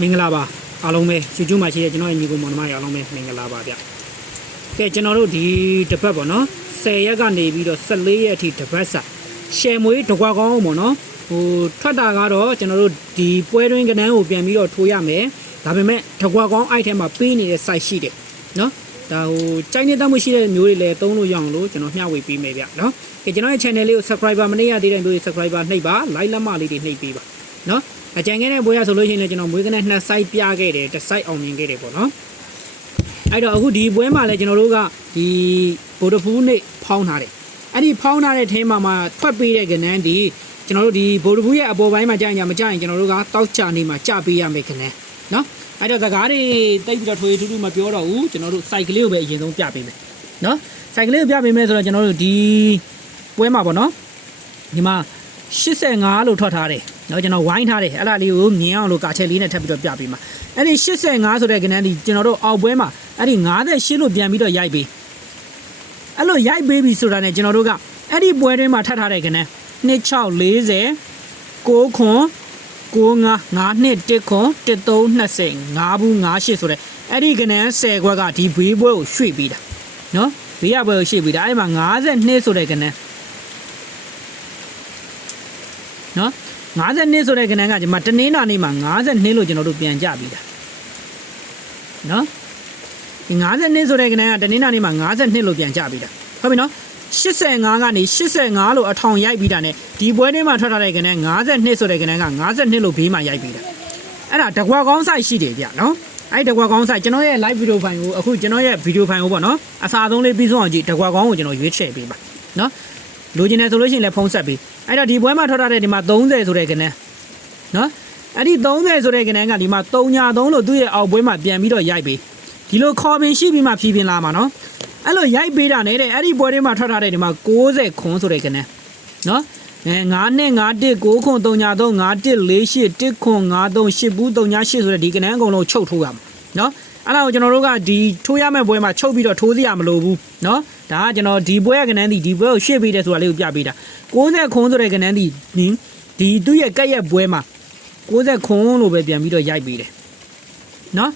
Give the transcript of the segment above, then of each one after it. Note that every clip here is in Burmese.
မင်္ဂလာပါအားလုံးပဲ YouTube မှာရှိတဲ့ကျွန်တော်ရဲ့ညီကိုမောင်နှမတွေအားလုံးပဲမင်္ဂလာပါဗျ။ကဲကျွန်တော်တို့ဒီတစ်ပတ်ပေါ့နော်10ရက်ကနေပြီးတော့14ရက်အထိတစ်ပတ်စာရှယ်မွေးတကွာကောင်းပေါ့နော်ဟိုထွက်တာကတော့ကျွန်တော်တို့ဒီပွဲတွင်းကနန်းကိုပြန်ပြီးတော့ထိုးရမယ်။ဒါပေမဲ့တကွာကောင်းအဲ့ထဲမှာပေးနေတဲ့ site ရှိတယ်နော်။ဒါဟိုစိုင်းနေတတ်မှုရှိတဲ့မျိုးတွေလည်းသုံးလို့ရအောင်လို့ကျွန်တော်မျှဝေပေးမယ်ဗျနော်။ကဲကျွန်တော်ရဲ့ channel လေးကို subscriber မနှိပ်ရသေးတဲ့မျိုးတွေ subscriber နှိပ်ပါ like လက်မလေးတွေနှိပ်ပေးပါနော်။အကြံခဲ့တဲ့ဘွေရဆိုလို့ရှိရင်လည်းကျွန်တော်မွေးကနဲ့2 site ပြခဲ့တယ်တစ် site အောင်မြင်ခဲ့တယ်ပေါ့နော်အဲ့တော့အခုဒီပွဲမှာလည်းကျွန်တော်တို့ကဒီဗိုလ်တဖူးနေ့ဖောင်းထားတယ်အဲ့ဒီဖောင်းထားတဲ့ထဲမှာထွက်ပေးတဲ့ကဏ္ဍဒီကျွန်တော်တို့ဒီဗိုလ်တဖူးရဲ့အပေါ်ပိုင်းမှာကြာရင်မကြာရင်ကျွန်တော်တို့ကတောက်ချနေမှာကြာပေးရမယ်ကဏ္ဍနော်အဲ့တော့စကားတွေတိတ်ပြီးတော့ထွေထူးထူးမပြောတော့ဘူးကျွန်တော်တို့ site ကလေးကိုပဲအရင်ဆုံးပြပေးမယ်နော် site ကလေးကိုပြပေးမယ်ဆိုတော့ကျွန်တော်တို့ဒီပွဲမှာပေါ့နော်ဒီမှာ85လို့ထွက်ထားတယ်နော်ကျွန်တော်ဝိုင်းထားတယ်အဲ့ဒါလေးကိုမြင်အောင်လို့ကာချက်လေးနဲ့ထပ်ပြီးတော့ပြပေးမှာအဲ့ဒီ85ဆိုတဲ့ကဏ္ဍဒီကျွန်တော်တို့အောက်ပွဲမှာအဲ့ဒီ58လို့ပြန်ပြီးတော့ရိုက်ပေးအဲ့လိုရိုက်ပေးပြီဆိုတာနဲ့ကျွန်တော်တို့ကအဲ့ဒီပွဲတွင်းမှာထပ်ထားတဲ့ကဏ္ဍ2640 9ခွန်95 92 1ခွန်1320 5ဘူး58ဆိုတဲ့အဲ့ဒီကဏ္ဍ10ခွက်ကဒီဘေးပွဲကိုရွှေ့ပေးတာနော်ဘေးရပွဲကိုရွှေ့ပေးတာအဲ့မှာ52ဆိုတဲ့ကဏ္ဍနော်52ဆိုတဲ့ကဏ္ဍကဒီမှာတနင်္လာနေ့မှာ52လို့ကျွန်တော်တို့ပြန်ကြပြီးတာနော်ဒီ52ဆိုတဲ့ကဏ္ဍကတနင်္လာနေ့မှာ52လို့ပြန်ကြပြီးတာဟုတ်ပြီနော်85ကနေ85လို့အထောင်ရိုက်ပြီးတာ ਨੇ ဒီပွဲထဲမှာထွက်ထားတဲ့ကဏ္ဍ52ဆိုတဲ့ကဏ္ဍက52လို့ဘေးမှာရိုက်ပြီးတာအဲ့ဒါတကွာကောင်း site ရှိတယ်ဗျနော်အဲ့တကွာကောင်း site ကျွန်တော်ရဲ့ live video file ကိုအခုကျွန်တော်ရဲ့ video file ကိုပေါ့နော်အစားဆုံးလေးပြီးဆုံးအောင်ကြည့်တကွာကောင်းကိုကျွန်တော်ရွေးချယ်ပေးပါနော်လိုချင်တယ်ဆိုလို့ရှိရင်လည်းဖုန်းဆက်ပေးအဲ့တော့ဒီပွဲမှာထွက်ထားတဲ့ဒီမှာ30ဆိုတဲ့ကဏ္ဍနော်အဲ့ဒီ30ဆိုတဲ့ကဏ္ဍကဒီမှာ303လို့သူ့ရဲ့အောက်ပွဲမှာပြန်ပြီးတော့ရိုက်ပေးဒီလိုခေါ်ပင်ရှိပြီးမှဖြီးပင်လာမှာနော်အဲ့လိုရိုက်ပေးတာနဲ့တဲ့အဲ့ဒီပွဲထဲမှာထွက်ထားတဲ့ဒီမှာ60ခွန်ဆိုတဲ့ကဏ္ဍနော်9နဲ့9 1 9ခွန်303 9 1 4 8 1ခွန်53 8ဘူး38ဆိုတဲ့ဒီကဏ္ဍအကုန်လုံးချုပ်ထိုးရမှာနော်အဲ့ဒါကိုကျွန်တော်တို့ကဒီထိုးရမယ့်ပွဲမှာချုပ်ပြီးတော့ထိုးစီရမလိုဘူးနော်ဒါကကျွန်တော်ဒီပွဲကဏ္ဍဒီပွဲကိုရှေ့ပေးတယ်ဆိုတာလေးကိုပြပေးတာ60ခွန်ဆိုတဲ့ကဏ္ဍဒီသူ့ရဲ့ကက်ရဲ့ပွဲမှာ60ခွန်လို့ပဲပြန်ပြီးတော့ရိုက်ပေးတယ်နော်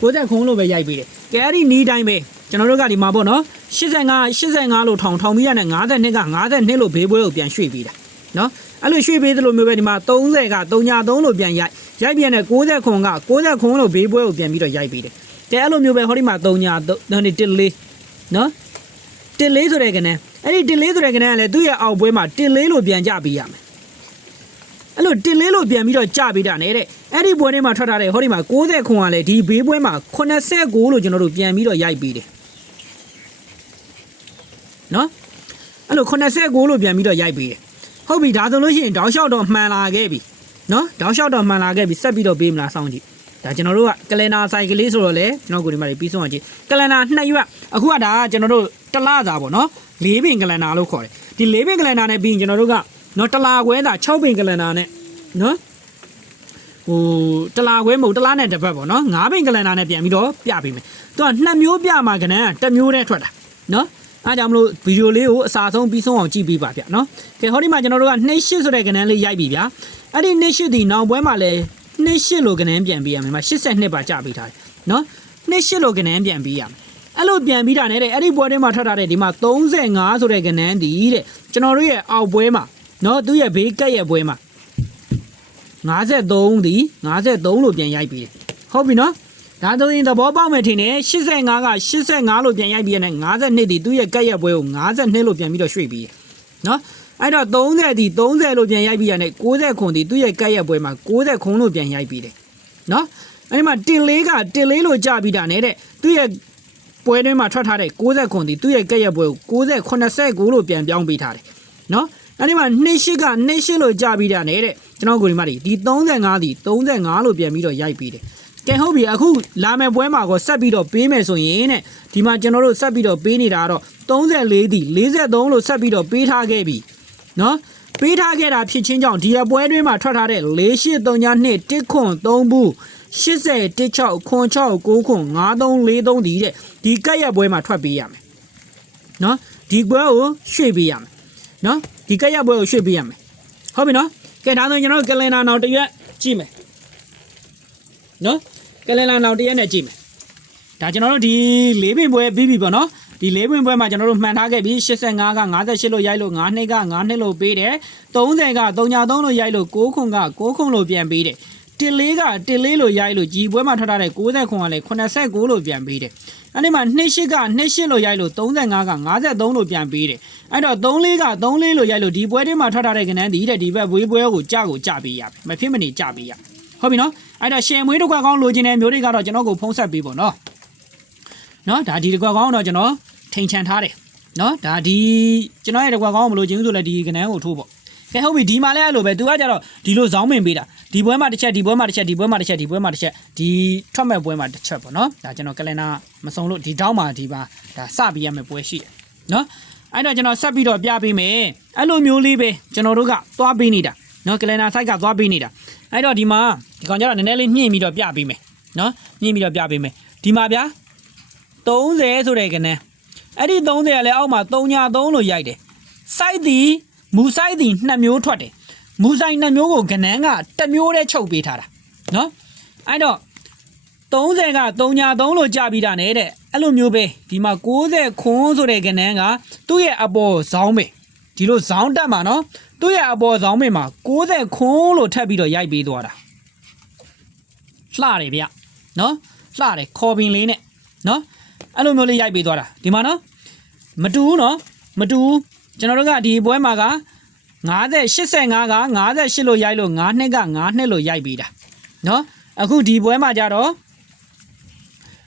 60ခွန်လို့ပဲရိုက်ပေးတယ်ကဲအဲ့ဒီနီးတိုင်းပဲကျွန်တော်တို့ကဒီမှာပေါ့နော်85လို့ထောင်ပြီးရတဲ့52က52လို့ဘေးပွဲကိုပြန်ရွှေ့ပေးတာနော်အဲ့လိုရွှေ့ပေးသလိုမျိုးပဲဒီမှာ30က303လို့ပြန်ရိုက်ပြန်တဲ့60ခွန်က60ခွန်လို့ဘေးပွဲကိုပြန်ပြီးတော့ရိုက်ပေးတယ်ကဲအဲ့လိုမျိုးပဲဟောဒီမှာ314နော်14ဆိုတဲ့ကဏ္ဍအဲ့ဒီ14ဆိုတဲ့ကဏ္ဍကလည်းသူ့ရဲ့အောက်ပွဲမှာ14လို့ပြန်ကြပေးရမယ်အဲ့လို14လို့ပြန်ပြီးတော့ကြပေးတာနဲ့တဲ့အဲ့ဒီပွဲထဲမှာထွက်ထားတဲ့ဟောဒီမှာ60ခွန်ကလည်းဒီဘေးပွဲမှာ89လို့ကျွန်တော်တို့ပြန်ပြီးတော့ရိုက်ပေးတယ်နော်အဲ့လို89လို့ပြန်ပြီးတော့ရိုက်ပေးတယ်ဟုတ်ပြီဒါဆိုလို့ရှိရင်တောက်လျှောက်တော့မှန်လာခဲ့ပြီနော်တောက်လျှောက်တော့မှန်လာခဲ့ပြီဆက်ပြီးတော့ပေးမလားစောင့်ကြည့်ဒါကျွန်တော်တို့ကကလန်ဒါဆိုင်ကလေးဆိုတော့လေကျွန်တော်ကိုဒီမှာပြီးဆုံးအောင်ကြည့်ကလန်ဒါ2ရွက်အခုကဒါကကျွန်တော်တို့တလစာပေါ့နော်4ပင်ကလန်ဒါလို့ခေါ်တယ်ဒီ4ပင်ကလန်ဒါနဲ့ပြီးရင်ကျွန်တော်တို့ကနော်တလာခွဲတာ6ပင်ကလန်ဒါနဲ့နော်ဟိုတလာခွဲမဟုတ်တလားနဲ့တစ်ပတ်ပေါ့နော်9ပင်ကလန်ဒါနဲ့ပြန်ပြီးတော့ပြပေးမယ်သူက2မျိုးပြမှာကဏ္ဍက1မျိုးနဲ့ထွက်တာနော်အားကြောင့်မလို့ဗီဒီယိုလေးကိုအစားဆုံးပြီးဆုံးအောင်ကြည့်ပေးပါဗျနော်ကဲဟောဒီမှာကျွန်တော်တို့က28ဆိုတဲ့ကဏ္ဍလေးရိုက်ပြီဗျာအဲ့ဒီ28ဒီနောက်ပွဲမှာလဲ28လို့ကဏ္ဍပြန်ပေးရမယ်မှာ82ပါကြပေးထားတယ်နော်28လို့ကဏ္ဍပြန်ပေးရမယ်အဲ့လိုပြန်ပြီးတာနဲ့တဲ့အဲ့ဒီပွဲထဲမှာထွက်ထားတဲ့ဒီမှာ35ဆိုတဲ့ကဏ္ဍဒီတဲ့ကျွန်တော်တို့ရဲ့အောက်ပွဲမှာနော်သူ့ရဲ့ဘေးကက်ရဲ့ပွဲမှာ53ဒီ53လို့ပြန်ရိုက်ပြီးတယ်ဟုတ်ပြီနော်ဒါဆိုရင်သဘောပေါက်မယ်ထင်တယ်85က85လို့ပြန်ရိုက်ပြီးတဲ့52ဒီသူ့ရဲ့ကက်ရဲ့ပွဲကို52လို့ပြန်ပြီးတော့ရွှေ့ပြီးတယ်နော်အဲ့တော့30ဒီ30လို့ပြန်ရိုက်ပြီးတဲ့60ခွန်ဒီသူ့ရဲ့ကက်ရဲ့ပွဲမှာ60ခွန်လို့ပြန်ရိုက်ပြီးတယ်နော်အဲ့ဒီမှာ14က14လို့ကြပြီးတာနဲ့တဲ့သူ့ရဲ့ပွဲတွင်းမှာထွက်ထားတဲ့60ခွန်ဒီသူ့ရဲ့ကက်ရဲ့ပွဲကို89လို့ပြန်ပြောင်းပေးထားတယ်နော်အဲ့ဒီမှာ28က28လို့ကြပြီးတာနဲ့တဲ့ကျွန်တော်ကိုဒီမှာဒီ35ဒီ35လို့ပြန်ပြီးတော့ရိုက်ပြီးတယ်ကဲဟုတ်ပြီအခုလာမယ့်ပွဲမှာကိုဆက်ပြီးတော့ပေးမယ်ဆိုရင်တဲ့ဒီမှာကျွန်တော်တို့ဆက်ပြီးတော့ပေးနေတာတော့34ဒီ43လို့ဆက်ပြီးတော့ပေးထားခဲ့ပြီနော်ပေးထားခဲ့တာဖြစ်ချင်းကြောင့်ဒီအပွဲတွင်းမှာထွက်ထားတဲ့4832 1ခွန်3ဘူး80 16ခွန်6 9ခွန်5343ဒီတဲ့ဒီကက်ရက်ပွဲမှာထွက်ပေးရမယ်နော်ဒီပွဲကိုရွှေ့ပေးရမယ်နော်ဒီကက်ရက်ပွဲကိုရွှေ့ပေးရမယ်ဟုတ်ပြီနော်ကဲဒါဆိုကျွန်တော်ကလန်ဒါနောက်တစ်ရက်ကြည့်မယ် နော်ကလန်လာနောက်တရက်နဲ့ကြည့်မယ်ဒါကျွန်တော်တို့ဒီ၄ပင်ပွဲပြီးပြီပေါ့နော်ဒီ၄ပင်ပွဲမှာကျွန်တော်တို့မှန်ထားခဲ့ပြီး85က58လို့ရိုက်လို့9နှစ်က9နှစ်လို့ပေးတယ်30က303လို့ရိုက်လို့6ခွန်က6ခွန်လို့ပြန်ပေးတယ်14က14လို့ရိုက်လို့ကြီးပွဲမှာထွက်ထားတဲ့60ခွန်ကလည်း89လို့ပြန်ပေးတယ်အဲ့ဒီမှာ28က28လို့ရိုက်လို့35က53လို့ပြန်ပေးတယ်အဲ့တော့34က34လို့ရိုက်လို့ဒီပွဲထဲမှာထွက်ထားတဲ့ကဏ္ဍဒီတဲ့ဒီဘက်ဝေးပွဲကိုကြပေးရမယ်မဖြစ်မနေကြပေးရဟုတ်ပြီနော်အဲ့တော့ရှင်မွေးတစ်ခွက်ကောင်းလိုချင်တဲ့မျိုးတွေကတော့ကျွန်တော်ကိုဖုံးဆက်ပေးပေါ့နော်နော်ဒါဒီတစ်ခွက်ကောင်းတော့ကျွန်တော်ထိန်ချန်ထားတယ်နော်ဒါဒီကျွန်တော်ရဲ့တစ်ခွက်ကောင်းမလို့ချင်းဆိုလဲဒီကဏ္ဍကိုထိုးပေါ့ကဲဟုတ်ပြီဒီမှာလဲအဲ့လိုပဲသူကကြတော့ဒီလိုဇောင်းပင်ပေးတာဒီပွဲမှာတစ်ချက်ဒီပွဲမှာတစ်ချက်ဒီပွဲမှာတစ်ချက်ဒီပွဲမှာတစ်ချက်ဒီထွက်မဲ့ပွဲမှာတစ်ချက်ပေါ့နော်ဒါကျွန်တော်ကလန်နာမစုံလို့ဒီတောင်းမှာဒီပါဒါစပြီးရမယ့်ပွဲရှိတယ်နော်အဲ့တော့ကျွန်တော်ဆက်ပြီးတော့ပြပေးမယ်အဲ့လိုမျိုးလေးပဲကျွန်တော်တို့ကသွားပေးနေတာနော်ကလန်နာ site ကသွားပေးနေတာအဲ့တော့ဒီမှာဒီကောင်ကျတော့နည်းနည်းလေးညှင့်ပြီးတော့ပြပေးမယ်နော်ညှင့်ပြီးတော့ပြပေးမယ်ဒီမှာဗျာ30ဆိုတဲ့ကဏ္ဍအဲ့ဒီ30ကလည်းအောက်မှာ303လို့ရိုက်တယ် site ဒီမူ site ဒီ2မျိုးထွက်တယ်မူဆိုင်2မျိုးကိုကဏ္ဍက1မျိုးတည်းချုပ်ပေးထားတာနော်အဲ့တော့30က303လို့ကြပြီးတာနဲ့တဲ့အဲ့လိုမျိုးပဲဒီမှာ60ခွန်းဆိုတဲ့ကဏ္ဍကသူ့ရဲ့အပေါ်ဇောင်းပဲဒီလိုဇောင်းတက်မှာနော်သူ့ရဲ့အပေါ်ဇောင်းပဲမှာ60ခွန်းလို့ထပ်ပြီးတော့ရိုက်ပေးသွားတာလှတယ်ဗျနော်လှတယ်ခေါ်ပင်လေးနဲ့နော်အဲ့လိုမျိုးလေးရိုက်ပေးသွားတာဒီမှာနော်မတူဘူးနော်မတူဘူးကျွန်တော်တို့ကဒီပွဲမှာက85က58လို့ရိုက်လို့9နှစ်က9နှစ်လို့ရိုက်ပေးတာနော်အခုဒီပွဲမှာကြတော့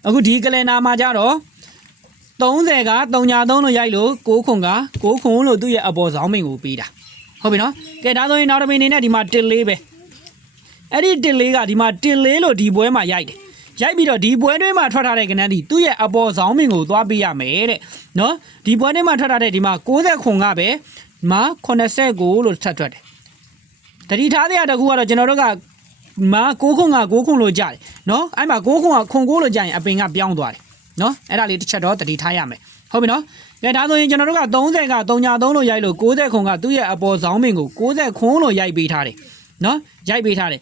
အခုဒီကလန်နာမှာကြတော့30က303လို့ရိုက်လို့6ခွန်က6ခွန်လို့သူ့ရဲ့အပေါ်ဆောင်မင်းကိုပေးတာဟုတ်ပြီနော်ကဲဒါဆိုရင်နောက်တစ်ပိန်နေနဲ့ဒီမှာ14ပဲအဲ့ဒီ14ကဒီမှာ14လို့ဒီပွဲမှာရိုက်တယ်ရိုက်ပြီးတော့ဒီပွဲတွင်းမှာထွက်ထားတဲ့ကဏ္ဍဒီသူ့ရဲ့အပေါ်ဆောင်မင်းကိုသွားပေးရမယ်တဲ့နော်ဒီပွဲတွင်းမှာထွက်ထားတဲ့ဒီမှာ60ခွန်ကပဲမှာ89လို့ထပ်ထွက်တယ်တတိထားတဲ့တကူကတော့ကျွန်တော်တို့ကမှာ6ခွန်က6ခွန်လို့ကြားတယ်နော်အဲ့မှာ6ခွန်ကခွန်6လို့ကြားရင်အပင်ကပြောင်းသွားတယ်နော်အဲ့ဒါလေးတစ်ချက်တော့တတိထားရမယ်ဟုတ်ပြီနော်ကဲဒါဆိုရင်ကျွန်တော်တို့က30က303လို့ရိုက်လို့60ခွန်ကသူ့ရဲ့အပေါ်ဆောင်မင်းကို60ခွန်လို့ရိုက်ပေးထားတယ်နော်ရိုက်ပေးထားတယ်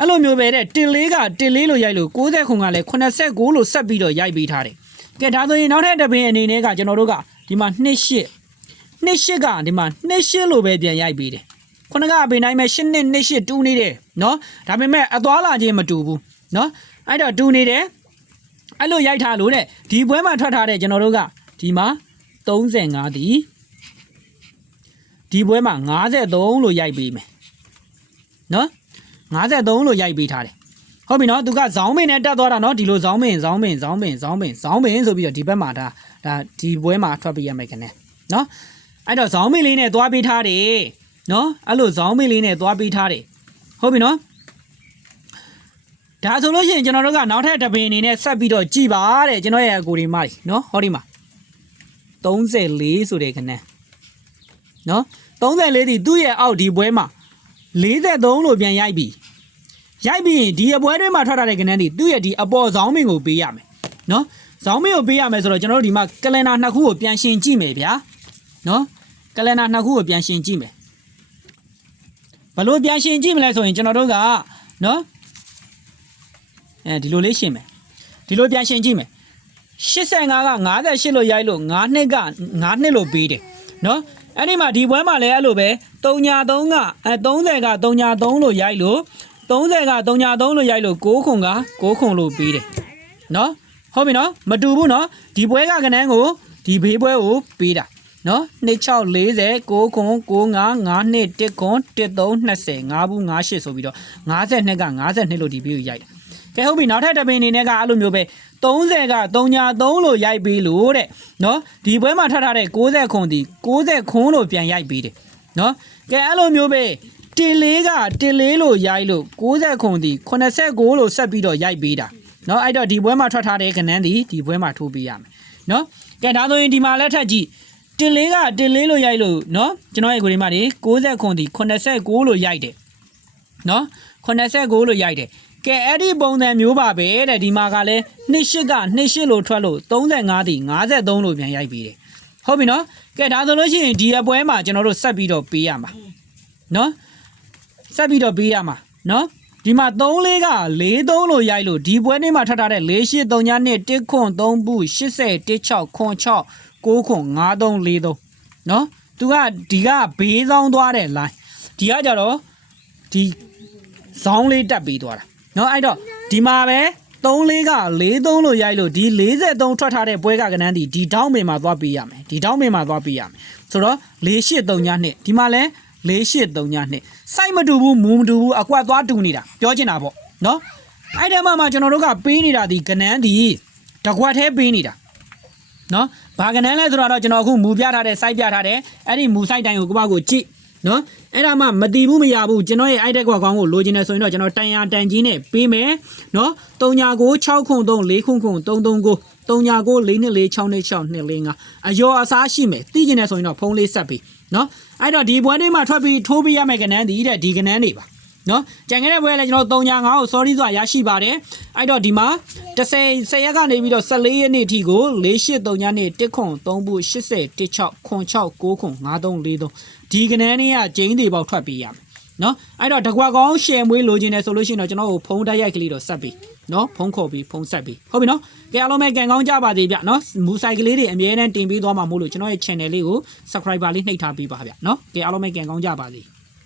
အဲ့လိုမျိုးပဲတဲ့14က14လို့ရိုက်လို့60ခွန်ကလည်း89လို့ဆက်ပြီးတော့ရိုက်ပေးထားတယ်ကဲဒါဆိုရင်နောက်ထပ်တစ်ပင်အနေနဲ့ကကျွန်တော်တို့ကဒီမှာ28ကဒီမှာ28လို့ပဲပြန်ရိုက်ပေးတယ်ခုနကအပင်တိုင်းမဲ့8နှစ်28တူးနေတယ်နော်ဒါပေမဲ့အသွားလာခြင်းမတူဘူးနော်အဲ့တော့တူးနေတယ်အဲ့လိုရိုက်ထားလို့တဲ့ဒီပွဲမှာထွက်ထားတဲ့ကျွန်တော်တို့ကဒီမှာ35ဒီပွဲမှာ53လို့ရိုက်ပေးမယ်နော်53လို့ရိုက်ပေးထားတယ်ဟုတ်ပြီနော်သူကဇောင်းမင်းနဲ့တက်သွားတာနော်ဒီလိုဇောင်းမင်းဆိုပြီးတော့ဒီဘက်မှာဒါဒီပွဲမှာထွက်ပေးရမယ်ခင်ဗျနော်အဲ့တော့ဇောင်းမင်းလေးနဲ့သွားပေးထားတယ်နော်အဲ့လိုဇောင်းမင်းလေးနဲ့သွားပေးထားတယ်ဟုတ်ပြီနော်ဒါဆိုလို့ရှိရင်ကျွန်တော်တို့ကနောက်ထပ်တစ်ပင်အနေနဲ့ဆက်ပြီးတော့ကြည်ပါတဲ့ကျွန်တော်ရဲ့အကိုဒီမကြီးနော်ဟောဒီမှာ34ဆိုတဲ့ခဏနော်34ဒီသူ့ရဲ့အောက်ဒီပွဲမှာ43လို့ပြန်ရိုက်ပြီးရင်ဒီအပွဲတွင်းမှာထွက်ထားတဲ့ကဏ္ဍဒီသူ့ရဲ့ဒီအပေါ်ဇောင်းမင်းကိုပေးရမယ်နော်ဇောင်းမင်းကိုပေးရမယ်ဆိုတော့ကျွန်တော်တို့ဒီမှာကလန်နာနှစ်ခုကိုပြန်ရှင်ကြည့်မယ်ဗျာနော်ကလန်နာနှစ်ခုကိုပြန်ရှင်ကြည့်မယ်ဘလို့ပြန်ရှင်ကြည့်မလဲဆိုရင်ကျွန်တော်တို့ကနော်ဒီလိုလေးရှင်မယ်ဒီလိုပြန်ရှင်ကြည့်မယ်85က58လို့ရိုက်လို့9နှစ်က9နှစ်လို့ပေးတယ်နော်အဲ့ဒီမှာဒီပွဲမှာလည်းအဲ့လိုပဲ303က30က303လို့ရိုက်လို့30က303လို့ရိုက်လို့6ခွန်က6ခွန်လို့ပေးတယ်နော်ဟုတ်ပြီနော်မတူဘူးနော်ဒီပွဲကကဏ္ဍကိုဒီဘေးပွဲကိုပေးတာနော်2640 6ခွန်95 9နှစ်1ခွန်1320 5ဘူး58ဆိုပြီးတော့52က52လို့ဒီဘေးကိုရိုက်တယ်ကဲဟုတ်ပြီနောက်ထပ်တစ်ပင်အနေနဲ့ကအဲ့လိုမျိုးပဲ30က303လို့ရိုက်ပေးလို့တဲ့နော်ဒီပွဲမှာထပ်ထားတဲ့60ခွန်ဒီ60ခွန်လို့ပြန်ရိုက်ပေးတယ်နော်ကဲအဲ့လိုမျိုးပဲ14က14လို့ရိုက်လို့60ခွန်ဒီ89လို့ဆက်ပြီးတော့ရိုက်ပေးတာနော်အဲ့တော့ဒီပွဲမှာထွက်ထားတဲ့ကဏ္ဍဒီပွဲမှာထိုးပေးရမယ်နော်ကဲဒါဆိုရင်ဒီမှာလက်ထက်ကြည့်14က14လို့ရိုက်လို့နော်ကျွန်တော်ရဲ့ကိုဒီမှာဒီ60ခွန်ဒီ89လို့ရိုက်တယ်နော်89လို့ရိုက်တယ်ကဲအဲ့ဒီပုံစံမျိုးပါပဲတဲ့ဒီမှာကလည်း28က28လို့ထွက်လို့35ဒီ53လို့ပြန်ရိုက်ပေးတယ်ဟုတ်ပြီနော်ကဲဒါဆိုလို့ရှိရင်ဒီအပွဲမှာကျွန်တော်တို့ဆက်ပြီးတော့ပေးရမှာနော်ဆက်ပြီးတော့ပေးရမှာနော် ဒီမှာ3လေးက43လို့ရိုက်လို့ဒီပွဲနေ့မှာထပ်ထားတဲ့4832 1ခွန်3ဘူး80 16ခွန်6 9ခွန်5343နော်သူကဒီကဘေးဆောင်သွားတဲ့ line ဒီကကြတော့ဒီဇောင်းလေးတက်ပြီးသွားတာနော်အဲ့တော့ဒီမှာပဲ3လေးက43လို့ရိုက်လို့ဒီ43ထွက်ထားတဲ့ပွဲကကနန်းဒီတောင်းပင်မှာသွားပေးရမယ်ဒီတောင်းပင်မှာသွားပေးရမယ်ဆိုတော့4832ဒီမှာလဲ4832စိုက်မတူဘူးမူမတူဘူးအကွက်သွားတူနေတာပြောချင်တာပေါ့နော်အဲ့ဒီမှာကျွန်တော်တို့ကပေးနေတာဒီကနန်းဒီတကွက်သေးပေးနေတာနော်ဘာကနန်းလဲဆိုတော့ကျွန်တော်အခုမူပြထားတဲ့စိုက်ပြထားတဲ့အဲ့ဒီမူစိုက်တိုင်းကိုကိုကြည့်နော်အဲ့ဒါမှမတီးဘူးမရဘူးကျွန်တော်ရဲ့အဲ့တက်ကွက်ကောင်းကိုလိုချင်တယ်ဆိုရင်တော့ကျွန်တော်တန်ရတန်ကြီးနဲ့ပေးမယ်နော်3996ခွန်3 4ခွန်ခွန်339 39 424626245အယောအစားရှိမယ်သိကျင်တယ်ဆိုရင်တော့ဖုန်းလေးဆက်ပြီးနော်အဲ့တော့ဒီပွဲလေးမှာထွက်ပြီးထိုးပေးရမယ့်ကနန်းဒီတဲ့ဒီကနန်းတွေပါနော်ကြံခဲ့တဲ့ပွဲလည်းကျွန်တော်39ကို sorry ဆိုတာရရှိပါတယ်အဲ့တော့ဒီမှာ10ရက်ကနေပြီးတော့14ရက်နေ့အထိကို4839နေ့1ခွန်3ဘူး80 16ခွန်6 9ခွန်5343ဒီကနန်းလေးကကျင်းတွေပေါက်ထွက်ပေးရမယ်နော်အဲ့တော့တကွာကောင်းရှယ်မွေးလိုချင်တယ်ဆိုလို့ရှိရင်တော့ကျွန်တော်ကိုဖုန်းတိုက်ရိုက်ကလေးတော့ဆက်ပြီးနော်ဖုန်းခေါ်ပြီးဖုန်းဆက်ပြီးဟုတ်ပြီနော်ကြည့်အားလုံးပဲကန်ကောင်းကြပါသေးဗျနော်မူဆိုင်ကလေးတွေအမြဲတမ်းတင်ပေးသွားမှာမို့လို့ကျွန်တော်ရဲ့ channel လေးကို subscriber လေးနှိပ်ထားပေးပါဗျနော်ကြည့်အားလုံးပဲကန်ကောင်းကြပါသေး